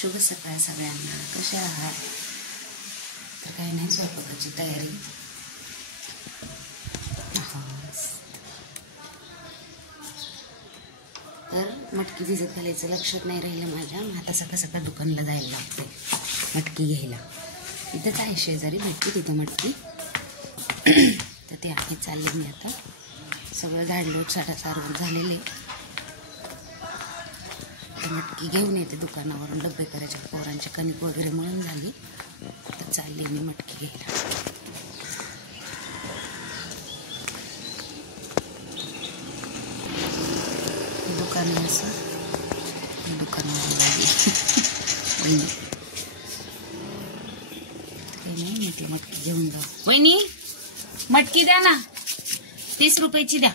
शुभ सकाळ सगळ्यांना. कशा आहात? तर काही नाही, स्वयंपाकाची तयारी. तर मटकी भिजत घालायचं लक्षात नाही राहिलं माझ्या. मग आता सकाळ सकाळ दुकानला जायला लागते मटकी घ्यायला. इथंच आहे शेजारी भेटते तिथं मटकी. तर ते आधी चालले मी आता. सगळं झाडलोट सारून झालेले. मटकी घेऊन येते दुकानावरून. डबे करायच्या पोरांच्या कणिक वगैरे मळून झाली. तर चालली मी मटकी घ्यायला. दुकान असं दुकानावर आली. नाही मी ती मटकी घेऊन जाऊ. वहिनी मटकी द्या ना, 30 रुपयाची द्या.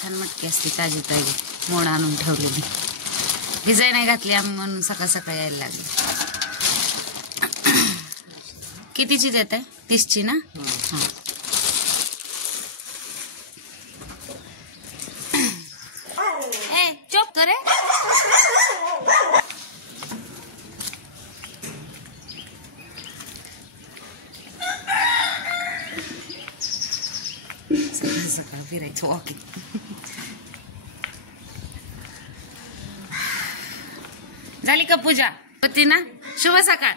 छान मटकी असते, ताजी ताजी मोड आणून ठेवलेली. भिजाय नाही घातली आम्ही म्हणून सकाळ सकाळ यायला लागली. कितीची देत आहे? 30ची ना? हां. ए चुप करे. सकाळ सकाळ फिरायचं वॉकिंग. झाली का पूजा? होती ना? शुभ सकाळ.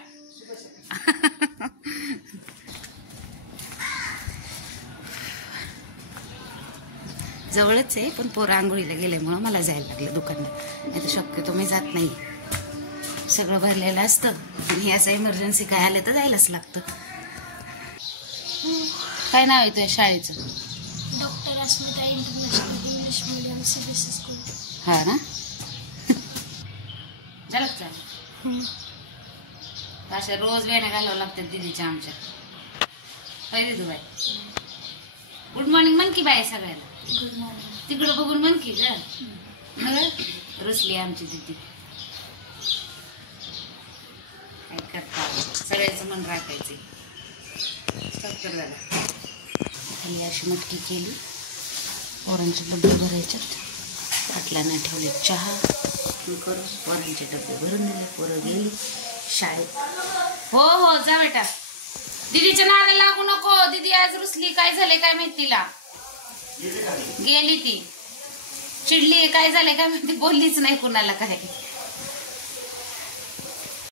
जवळच आहे, पण पोरं आंघोळीला गेल्यामुळं मला जायला लागलं दुकानात. नाही तर शक्यतो मी जात नाही. सगळं भरलेलं असतं आणि असं इमर्जन्सी काय आलं तर जायलाच लागतं. काय नाव आहे तुझ्या शाळेचं? Doctor Asmita international English medium CBSE school. हा ना? झालं का? अशा रोज वेण्या घालावं लागतात दिदीच्या आमच्या. पहिले तू बाय गुड मॉर्निंग म्हण की बाय सगळ्याला. Good morning. तिकडं बघून म्हण की ग. रुसली आमची दिदी. काय करता, सगळ्याचं मन राखायचे. सत्तर झाला. खाली अशी मटकी केली. पोरांचे डबे भरायच्यात. पाटलांना ठेवले चहा करून. पोरांचे डबे भरून दिले. पोरं गेली शाळेत. हो हो जा बेटा. दीदीच्या नावाला लागू नको. दीदी आज रुसली. काय झालंय काय माहिती तिला. गेली ती. चिडली. काय झालंय काय माहिती. बोललीच नाही कुणाला काय.